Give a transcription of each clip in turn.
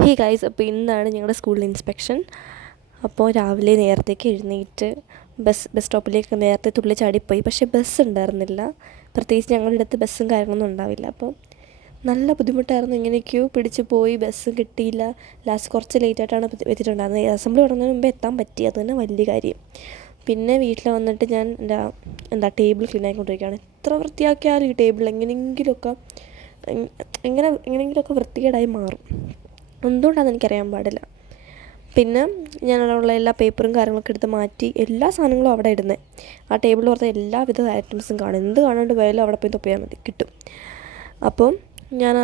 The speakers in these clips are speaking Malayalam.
ഹേ ഗൈസ്, അപ്പോൾ ഇന്നാണ് ഞങ്ങളുടെ സ്കൂളിൽ ഇൻസ്പെക്ഷൻ. അപ്പോൾ രാവിലെ നേരത്തേക്ക് എഴുന്നേറ്റ് ബസ് സ്റ്റോപ്പിലേക്ക് നേരത്തെ തുള്ളി ചാടിപ്പോയി. പക്ഷേ ബസ് ഉണ്ടായിരുന്നില്ല. പ്രത്യേകിച്ച് ഞങ്ങളുടെ അടുത്ത് ബസ്സും കാര്യങ്ങളൊന്നും ഉണ്ടാവില്ല. അപ്പോൾ നല്ല ബുദ്ധിമുട്ടായിരുന്നു. എങ്ങനെയൊക്കെയോ പിടിച്ച് പോയി, ബസ്സും കിട്ടിയില്ല. ലാസ്റ്റ് കുറച്ച് ലേറ്റായിട്ടാണ് എത്തിയിട്ടുണ്ടായിരുന്നത്. അസംബ്ലി തുടങ്ങുന്നതിന് മുമ്പ് എത്താൻ പറ്റി, അത് തന്നെ വലിയ കാര്യം. പിന്നെ വീട്ടിൽ വന്നിട്ട് ഞാൻ ടേബിൾ ക്ലീൻ ആയിക്കൊണ്ടിരിക്കുകയാണ്. എത്ര വൃത്തിയാക്കിയാലും ഈ ടേബിൾ എങ്ങനെയെങ്കിലുമൊക്കെ വൃത്തികേടായി മാറും. എന്തുകൊണ്ടാണെന്ന് എനിക്കറിയാൻ പാടില്ല. പിന്നെ ഞാനുള്ള എല്ലാ പേപ്പറും കാര്യങ്ങളൊക്കെ എടുത്ത് മാറ്റി എല്ലാ സാധനങ്ങളും അവിടെ ഇടുന്നത്. ആ ടേബിളിൽ ഓർത്ത എല്ലാവിധ ഐറ്റംസും കാണും. എന്ത് കാണാണ്ട് പോയാലും അവിടെ പോയി തൊപ്പിയാൽ മതി, കിട്ടും. അപ്പം ഞാൻ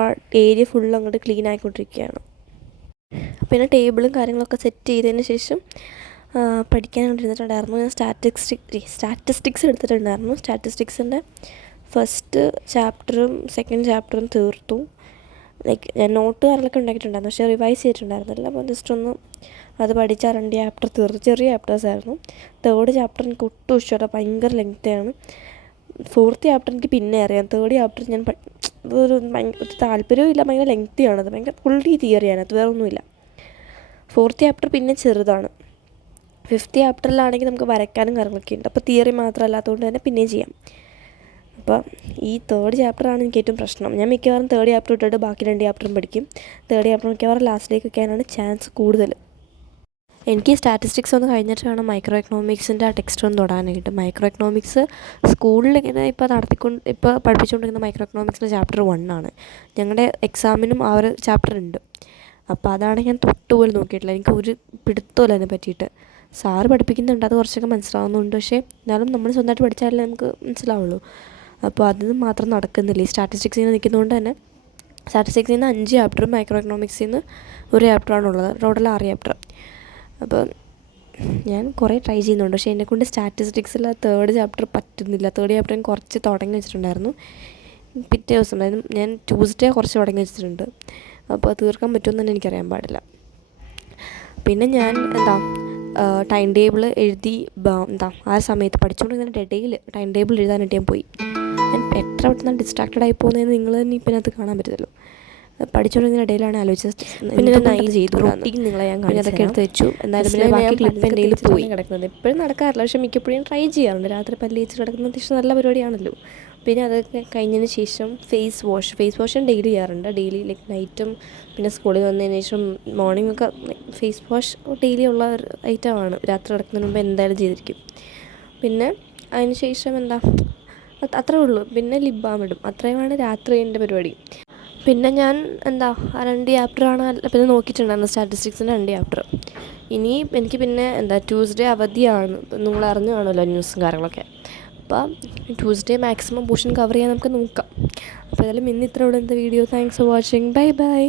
ആ ഏരിയ ഫുള്ള് അങ്ങോട്ട് ക്ലീൻ ആയിക്കൊണ്ടിരിക്കുകയാണ്. പിന്നെ ടേബിളും കാര്യങ്ങളൊക്കെ സെറ്റ് ചെയ്തതിന് ശേഷം പഠിക്കാൻ കൊണ്ടിരുന്നിട്ടുണ്ടായിരുന്നു. ഞാൻ സ്റ്റാറ്റിസ്റ്റിക്സ് എടുത്തിട്ടുണ്ടായിരുന്നു. സ്റ്റാറ്റിസ്റ്റിക്സിൻ്റെ ഫസ്റ്റ് ചാപ്റ്ററും സെക്കൻഡ് ചാപ്റ്ററും തീർത്തു. ഞാൻ നോട്ട് കാര്യങ്ങളൊക്കെ ഉണ്ടാക്കിയിട്ടുണ്ടായിരുന്നു, പക്ഷേ റിവൈസ് ചെയ്തിട്ടുണ്ടായിരുന്നില്ല. അപ്പോൾ ജസ്റ്റ് ഒന്ന് അത് പഠിച്ച 2 ചാപ്റ്റർ തീർന്നു. ചെറിയ ചാപ്റ്റേഴ്സായിരുന്നു. 3rd ചാപ്റ്റർ എനിക്ക് ഒട്ടും ഇഷ്ടമല്ല, ഭയങ്കര ലെങ്ത്താണ്. 4th ചാപ്റ്റർ എനിക്ക് പിന്നെ അറിയാം. 3rd ചാപ്റ്റർ ഞാൻ ഒരു താല്പര്യവും ഇല്ല, ഭയങ്കര ലെങ്തിയാണത്, ഭയങ്കര ഫുള്ളി തിയറിയാണ്, അത് വേറെ ഒന്നുമില്ല. 4th ചാപ്റ്റർ പിന്നെ ചെറുതാണ്. 5th ചാപ്റ്ററിലാണെങ്കിൽ നമുക്ക് വരയ്ക്കാനും കാര്യങ്ങളൊക്കെ ഉണ്ട്. അപ്പോൾ തിയറി മാത്രമല്ലാത്തതുകൊണ്ട് തന്നെ പിന്നെയും ചെയ്യാം. അപ്പോൾ ഈ 3rd ചാപ്റ്ററാണ് എനിക്ക് ഏറ്റവും പ്രശ്നം. ഞാൻ മിക്കവാറും 3rd ചാപ്റ്റർ ഇട്ടിട്ട് ബാക്കി 2 ചാപ്റ്ററും പഠിക്കും. 3rd ചാപ്റ്റർ മിക്കവാറും ലാസ്റ്റിലേക്ക് വയ്ക്കാനാണ് ചാൻസ് കൂടുതൽ. എനിക്ക് സ്റ്റാറ്റിസ്റ്റിക്സ് ഒന്ന് കഴിഞ്ഞിട്ട് വേണം മൈക്രോ എക്കണോമിക്സിൻ്റെ ആ ടെക്സ്റ്റ് ഒന്ന് തൊടാനായിട്ട്. മൈക്രോ എക്കണോമിക്സ് സ്കൂളിൽ ഇങ്ങനെ ഇപ്പോൾ പഠിപ്പിച്ചുകൊണ്ടിരിക്കുന്ന മൈക്രോ എക്കണോമിക്സിൻ്റെ ചാപ്റ്റർ 1 ആണ്. ഞങ്ങളുടെ എക്സാമിനും ആ ഒരു ചാപ്റ്റർ ഉണ്ട്. അപ്പോൾ അതാണ് ഞാൻ തൊട്ടുപോലും നോക്കിയിട്ടില്ല. എനിക്ക് ഒരു പിടുത്തമില്ല അതിനെ പറ്റിയിട്ട്. സാറ് പഠിപ്പിക്കുന്നുണ്ട്, അത് കുറച്ചൊക്കെ മനസ്സിലാവുന്നുണ്ട്. പക്ഷേ എന്നാലും നമ്മൾ സ്വന്തമായിട്ട് പഠിച്ചാലേ നമുക്ക് മനസ്സിലാവുള്ളൂ. അപ്പോൾ അതിന് മാത്രം നടക്കുന്നില്ല. ഈ സ്റ്റാറ്റിസ്റ്റിക്സിൽ നിന്ന് നിൽക്കുന്നതുകൊണ്ട് തന്നെ സ്റ്റാറ്റിസ്റ്റിക്സിൽ നിന്ന് 5 ചാപ്റ്ററും മൈക്രോ എക്കണോമിക്സിൽ നിന്ന് 1 ചാപ്റ്ററാണുള്ളത്. Total 6 chapter. അപ്പോൾ ഞാൻ കുറേ ട്രൈ ചെയ്യുന്നുണ്ട്, പക്ഷേ എന്നെക്കൊണ്ട് സ്റ്റാറ്റിസ്റ്റിക്സിൽ 3rd ചാപ്റ്റർ പറ്റുന്നില്ല. 3rd ചാപ്റ്റർ ഞാൻ കുറച്ച് തുടങ്ങി വെച്ചിട്ടുണ്ടായിരുന്നു. പിറ്റേ ദിവസം അതായത് ഞാൻ ട്യൂസ്ഡേ കുറച്ച് തുടങ്ങി വെച്ചിട്ടുണ്ട്. അപ്പോൾ തീർക്കാൻ പറ്റുമെന്ന് തന്നെ എനിക്കറിയാൻ പാടില്ല. പിന്നെ ഞാൻ ടൈം ടേബിൾ എഴുതി ആ സമയത്ത് പഠിച്ചുകൊണ്ടിരുന്നതിൻ്റെ ഇടയിൽ ടൈം ടേബിൾ എഴുതാനായിട്ട് ഞാൻ പോയി. ഞാൻ എത്ര പെട്ടെന്ന് ഡിസ്ട്രാക്റ്റഡ് ആയി പോകുന്നതെന്ന് നിങ്ങൾ തന്നെ ഇപ്പം അതിനകത്ത് കാണാൻ പറ്റുമല്ലോ. പഠിച്ചുകൊണ്ടിരുന്ന ഇടയിലാണ് ആലോചിച്ചത്. പിന്നെ നന്നായി ചെയ്തു റൊട്ടീൻ നിങ്ങളെ ഞാൻ അതൊക്കെ എടുത്ത് വെച്ചു. എന്നാലും പിന്നെ ബാക്കി ക്ലിപ്പ് എൻ്റെ കയ്യിൽ പോയി കിടക്കുന്നത്. എപ്പോഴും നടക്കാറില്ല, പക്ഷേ മിക്കപ്പോഴും ഞാൻ ട്രൈ ചെയ്യാറുണ്ട്. രാത്രി പല്ല് തേച്ച് കിടക്കുന്നത് അത്യാവശ്യം നല്ല പരിപാടിയാണല്ലോ. പിന്നെ അതൊക്കെ കഴിഞ്ഞതിന് ശേഷം ഫേസ് വാഷ് ഞാൻ ഡെയിലി ചെയ്യാറുണ്ട്. ഡെയിലി നൈറ്റും പിന്നെ സ്കൂളിൽ വന്നതിന് ശേഷം മോർണിംഗ് ഒക്കെ ഫേസ് വാഷ് ഡെയിലി ഉള്ള ഒരു ഐറ്റമാണ്. രാത്രി കിടക്കുന്നതിന് മുമ്പ് എന്തായാലും ചെയ്തിരിക്കും. പിന്നെ അതിന് ശേഷം അത്രേ ഉള്ളൂ. പിന്നെ ലിപ് ബാം ഇടും. അത്രയുമാണ് രാത്രി എൻ്റെ പരിപാടി. പിന്നെ ഞാൻ 2 ചാപ്റ്ററാണ് പിന്നെ നോക്കിയിട്ടുണ്ടായിരുന്നു, സ്റ്റാറ്റിസ്റ്റിക്സിൻ്റെ 2 ചാപ്റ്റർ. ഇനി എനിക്ക് പിന്നെ ട്യൂസ്ഡേ അവധിയാണ്. നിങ്ങൾ അറിഞ്ഞു കാണുമല്ലോ ന്യൂസും കാര്യങ്ങളൊക്കെ. അപ്പോൾ ട്യൂസ്ഡേ മാക്സിമം പോർഷൻ കവർ ചെയ്യാൻ നമുക്ക് നോക്കാം. അപ്പോൾ ഏതായാലും ഇന്ന് ഇത്ര ഉള്ള video. Thanks for watching. Bye bye.